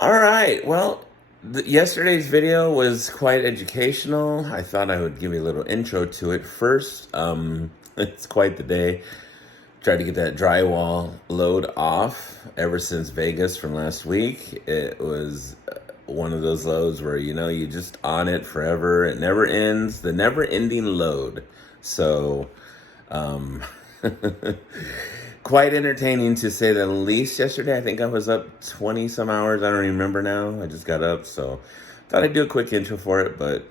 All right. Well, yesterday's video was quite educational. I thought I would give you a little intro to it first. It's quite the day. Tried to get that drywall load off ever since Vegas from last week. It was one of those loads where, you just on it forever. It never ends. The never-ending load. So, um, quite entertaining to say the least yesterday. I think I was up 20 some hours. I don't remember now. I just got up, so thought I'd do a quick intro for it, but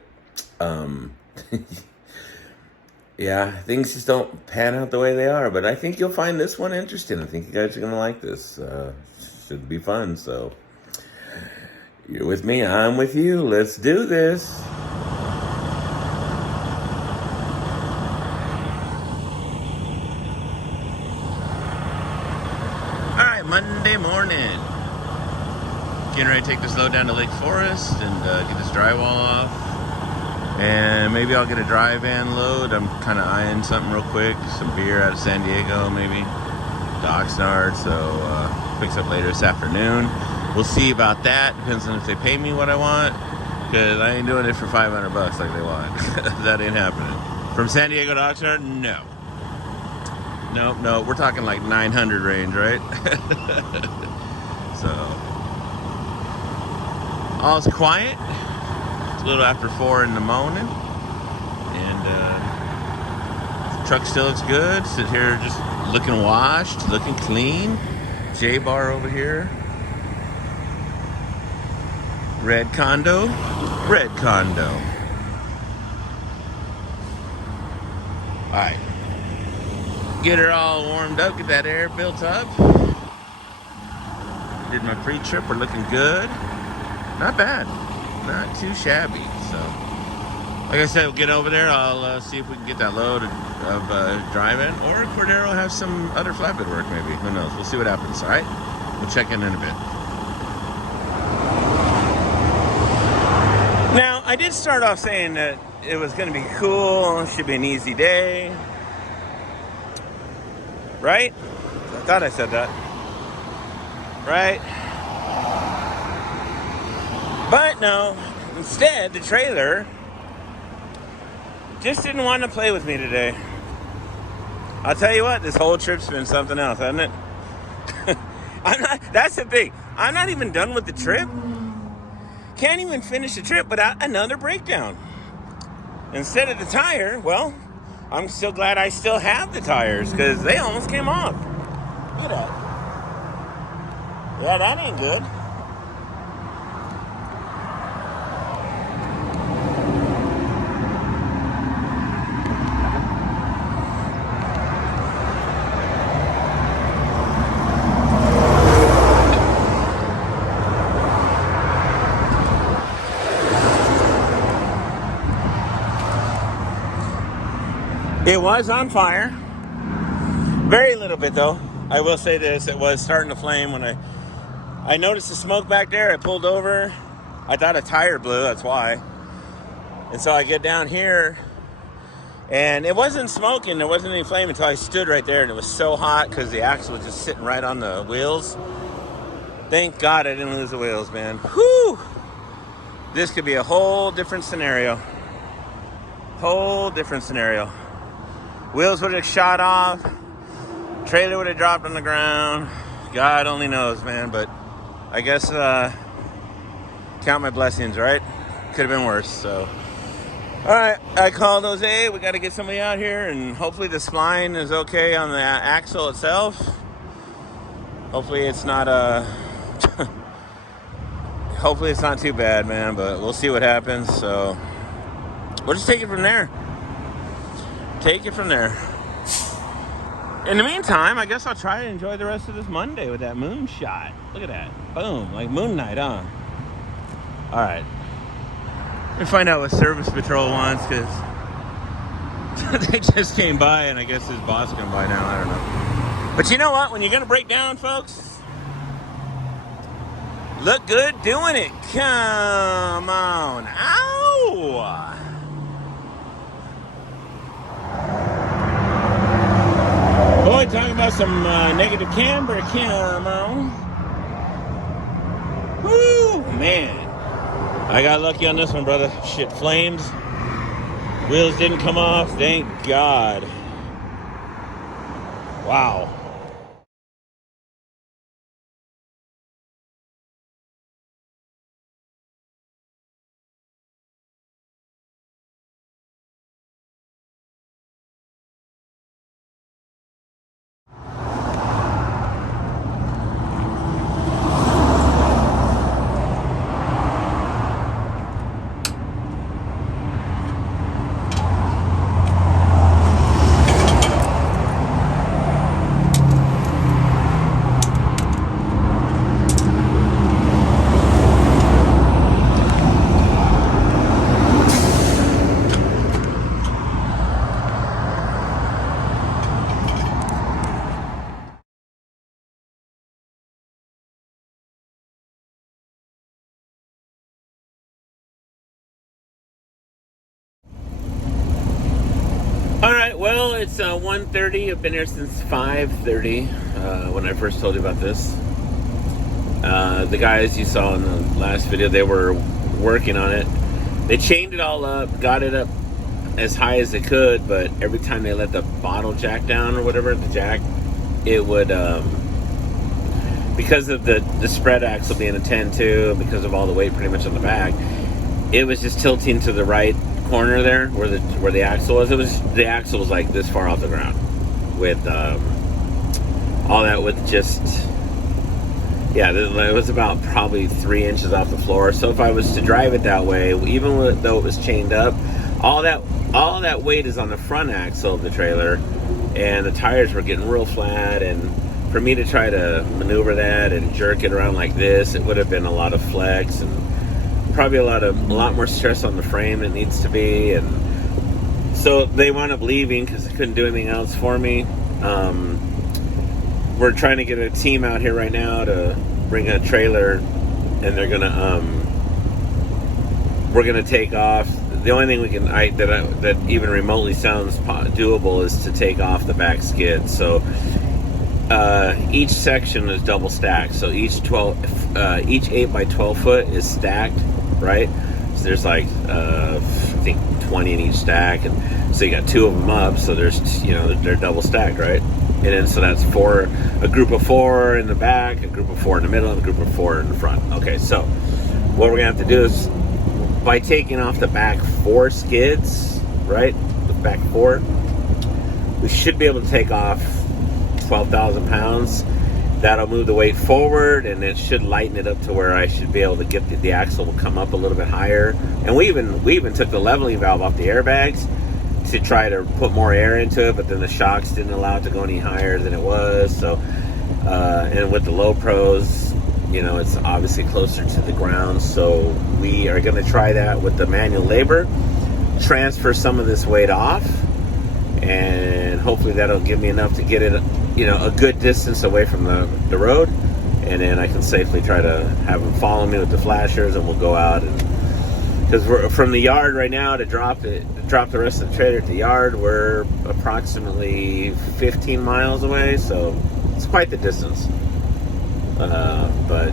um yeah, things just don't pan out the way they are, but I think you'll find this one interesting. I think you guys are gonna like this. Should be fun. So you're with me, I'm with you. Let's do this. All right, Monday morning. Getting ready to take this load down to Lake Forest and get this drywall off. And maybe I'll get a dry van load. I'm kind of eyeing something real quick. Some beer out of San Diego, maybe. To Oxnard, so picks up later this afternoon. We'll see about that. Depends on if they pay me what I want. Because I ain't doing it for $500 like they want. That ain't happening. From San Diego to Oxnard, no. No, we're talking like 900 range, right? So, all's quiet. It's a little after 4 in the morning, and the truck still looks good. Sit here just looking washed, looking clean. J-Bar over here. Red condo. All right. Get her all warmed up, get that air built up. Did my pre-trip, we're looking good. Not bad, not too shabby. So, like I said, we'll get over there. I'll see if we can get that load of driving, or Cordero has some other flatbed work maybe. Who knows? We'll see what happens, all right? We'll check in a bit. Now, I did start off saying that it was going to be cool, it should be an easy day. Right? I thought I said that. Right? But no, instead, the trailer just didn't want to play with me today. I'll tell you what, this whole trip's been something else, hasn't it? That's the thing. I'm not even done with the trip. Can't even finish the trip without another breakdown. Instead of the tire, well, I'm still glad I still have the tires, because they almost came off. Look at that. Yeah, that ain't good. It was on fire. Very little bit, though. I will say this, it was starting to flame when I noticed the smoke back there. I pulled over. I thought a tire blew, that's why. And so I get down here, and it wasn't smoking. There wasn't any flame until I stood right there, and it was so hot because the axle was just sitting right on the wheels. Thank God I didn't lose the wheels, man. Whew! This could be a whole different scenario. Wheels would have shot off. Trailer would have dropped on the ground. God only knows, man. But I guess count my blessings, right? Could have been worse. So, all right. I called Jose. We got to get somebody out here, and hopefully the spline is okay on the axle itself. Hopefully it's not hopefully it's not too bad, man. But we'll see what happens. So we'll just take it from there. In the meantime, I guess I'll try to enjoy the rest of this Monday with that moon shot. Look at that. Boom. Like moon night, huh? All right. Let me find out what Service Patrol wants, because they just came by, and I guess his boss came by now. I don't know. But you know what? When you're going to break down, folks, look good doing it. Come on. Ow! Boy, talking about some negative camber. Come on. Woo, man. I got lucky on this one, brother. Shit, flames. Wheels didn't come off. Thank God. Wow. All right, well, it's 1:30. I've been here since 5:30 when I first told you about this. The guys you saw in the last video, they were working on it. They chained it all up, got it up as high as they could, but every time they let the bottle jack down or whatever, the jack, it would, because of the spread axle being a 10-2, because of all the weight pretty much on the back, it was just tilting to the right corner there where the axle was. The axle was like this far off the ground with all that, with just, yeah, it was about probably 3 inches off the floor. So if I was to drive it that way, even though it was chained up, all that weight is on the front axle of the trailer, and the tires were getting real flat, and for me to try to maneuver that and jerk it around like this, it would have been a lot of flex and probably a lot more stress on the frame than it needs to be. And so they wound up leaving because they couldn't do anything else for me. We're trying to get a team out here right now to bring a trailer, and they're gonna we're gonna take off. The only thing we can that even remotely sounds doable is to take off the back skid. So each section is double stacked. So each 8 by 12 foot is stacked, right? So there's like I think 20 in each stack, and so you got 2 of them up. So there's, they're double stacked, right? And then so that's a group of 4 in the back, a group of 4 in the middle, and a group of 4 in the front. Okay, so what we're gonna have to do is, by taking off the back 4 skids, right? The back 4, we should be able to take off 12,000 pounds. That'll move the weight forward, and it should lighten it up to where I should be able to get the axle will come up a little bit higher. And we even took the leveling valve off the airbags to try to put more air into it, but then the shocks didn't allow it to go any higher than it was. So, and with the low pros, it's obviously closer to the ground. So we are going to try that with the manual labor, transfer some of this weight off, and hopefully that'll give me enough to get it, a good distance away from the road, and then I can safely try to have them follow me with the flashers, and we'll go out. And because we're from the yard right now to drop the rest of the trailer at the yard, we're approximately 15 miles away, so it's quite the distance. But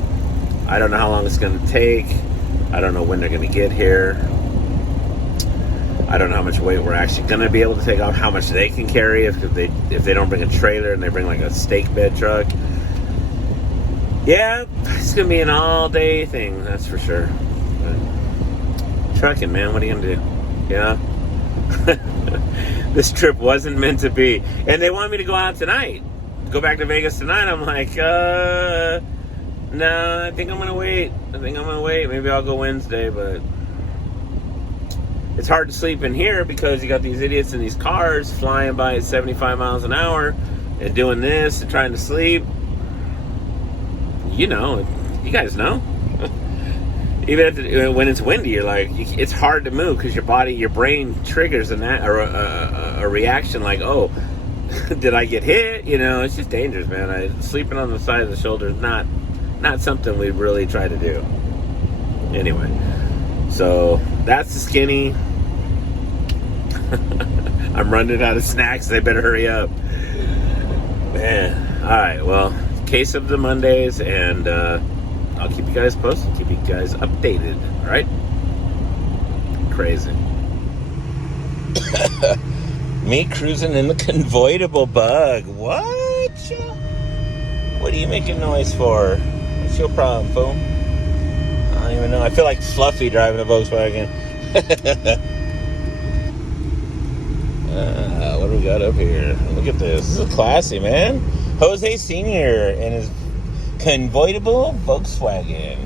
I don't know how long it's going to take. I don't know when they're going to get here. I don't know how much weight we're actually going to be able to take off, how much they can carry if they don't bring a trailer and they bring like a stake bed truck. Yeah, it's going to be an all-day thing, that's for sure. But trucking, man, what are you going to do? Yeah. This trip wasn't meant to be. And they want me to go out tonight. Go back to Vegas tonight. I'm like, no, I think I'm going to wait. Maybe I'll go Wednesday, but it's hard to sleep in here because you got these idiots in these cars flying by at 75 miles an hour and doing this and trying to sleep. You guys know. Even when it's windy, you're like, it's hard to move because your brain triggers a reaction like, oh, did I get hit? It's just dangerous, man. Sleeping on the side of the shoulder is not something we really try to do. Anyway, so that's the skinny. I'm running out of snacks. They better hurry up, man. All right, well, case of the Mondays, and I'll keep you guys posted, keep you guys updated. All right? Crazy. Me cruising in the convertible bug. What? What are you making noise for? What's your problem, fool? I don't even know. I feel like Fluffy driving a Volkswagen. What do we got up here? Look at this. This is classy, man. Jose Sr. and his convertible Volkswagen.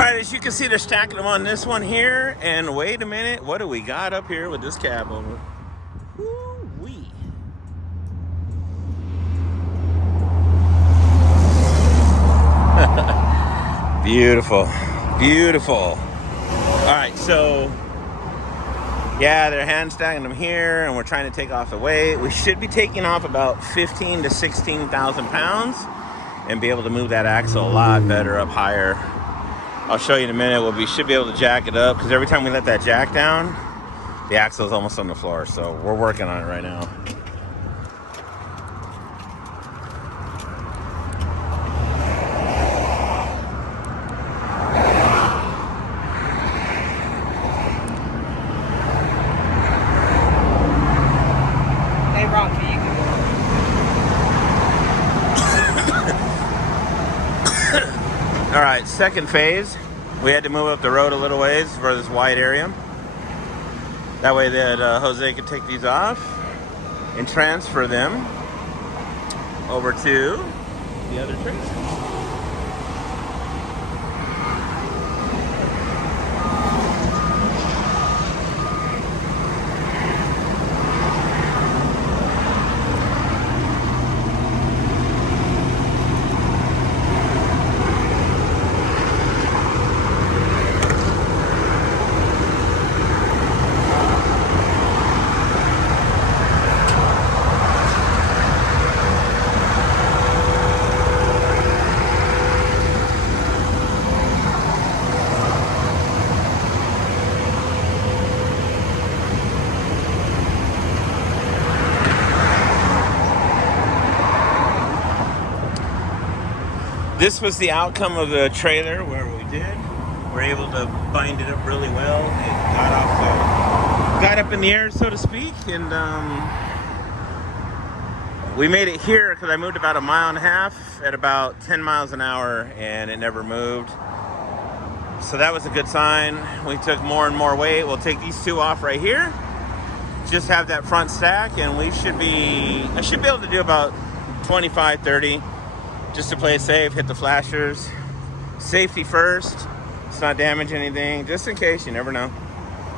As you can see, they're stacking them on this one here. And wait a minute, what do we got up here with this cab over? Woo-wee. Beautiful, beautiful. All right, so yeah, they're hand stacking them here, and we're trying to take off the weight. We should be taking off about 15 to 16,000 pounds and be able to move that axle a lot better up higher. I'll show you in a minute. We should be able to jack it up, because every time we let that jack down, the axle is almost on the floor. So we're working on it right now. Hey, Rocky, you can... All right, second phase. We had to move up the road a little ways for this wide area. That way that Jose could take these off and transfer them over to the other tracer. This was the outcome of the trailer where we were able to bind it up really well. It got up in the air, so to speak, and we made it here because I moved about 1.5 miles at about 10 miles an hour, and it never moved. So that was a good sign. We took more and more weight. We'll take these two off right here. Just have that front stack, and I should be able to do about 25, 30. Just to play it safe, hit the flashers. Safety first. Let's not damage anything, just in case, you never know.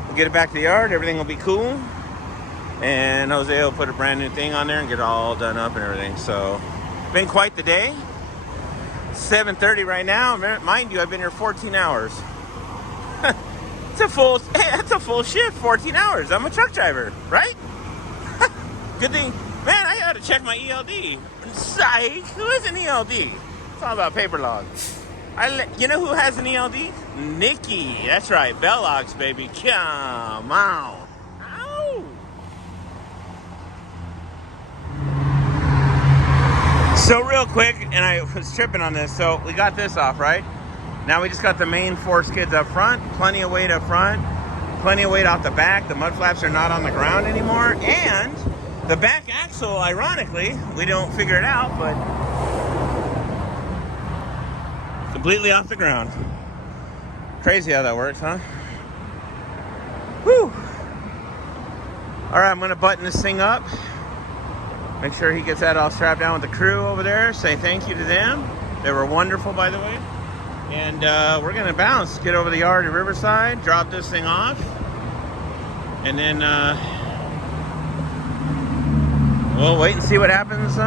We'll get it back to the yard, everything will be cool. And Jose will put a brand new thing on there and get it all done up and everything. So, been quite the day. 7:30 right now. Mind you, I've been here 14 hours. That's a full shift, 14 hours. I'm a truck driver, right? Good thing. Man, I gotta check my ELD. Psych! Who has an ELD? It's all about paper logs. You know who has an ELD? Nikki. That's right. Bellox, baby. Come on. Ow! So real quick, and I was tripping on this. So we got this off, right? Now we just got the main 4 skids up front. Plenty of weight up front. Plenty of weight off the back. The mud flaps are not on the ground anymore. And the back axle, ironically, we don't figure it out, but completely off the ground. Crazy how that works, huh? Whew. All right, I'm gonna button this thing up. Make sure he gets that all strapped down with the crew over there. Say thank you to them. They were wonderful, by the way. And we're gonna bounce, get over the yard to Riverside, drop this thing off, and then We'll wait and see what happens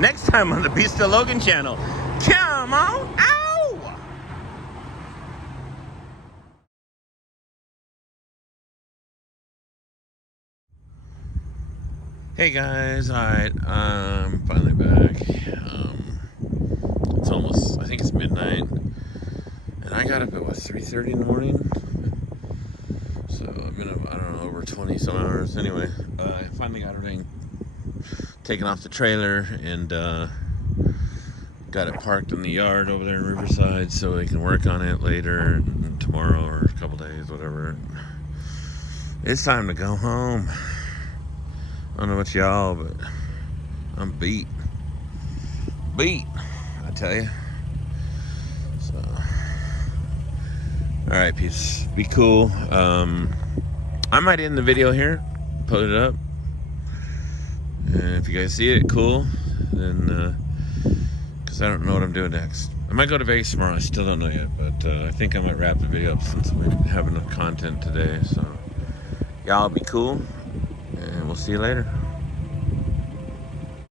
next time on the Beast of Logan channel. Come on! Ow! Hey guys, alright, I'm finally back. It's almost, I think it's midnight. And I got up at what, 3:30 in the morning? So I've been up, I don't know, over 20 some hours. Anyway, I finally got everything taken off the trailer and got it parked in the yard over there in Riverside so we can work on it later and tomorrow or a couple days, whatever. It's time to go home. I don't know about y'all, but I'm beat. Beat, I tell you. So, all right, peace. Be cool. I might end the video here, put it up. And if you guys see it, cool. Then, because I don't know what I'm doing next. I might go to Vegas tomorrow. I still don't know yet, but I think I might wrap the video up since we have enough content today. So, y'all be cool, and we'll see you later.